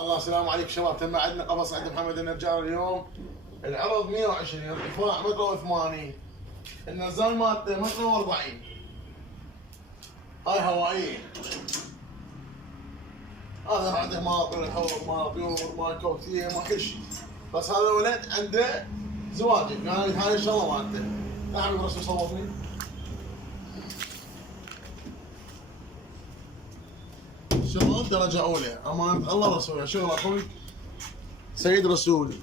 الله السلام عليكم شباب. تم عندنا قفص عند محمد النجار اليوم. العرض 120، ارتفاع متر و80، النزال مالته متر و40. هاي هوائيه. هذا عنده ما طلع حوض ما بيور ما كوكتيه ما كل شيء، بس هذا ولد عنده زواجه، يعني هاي الشغله مالته. نعم الرسول صورني. شغل درجه اولى، امانه الله رسوله، شغل اخوي سيد رسول.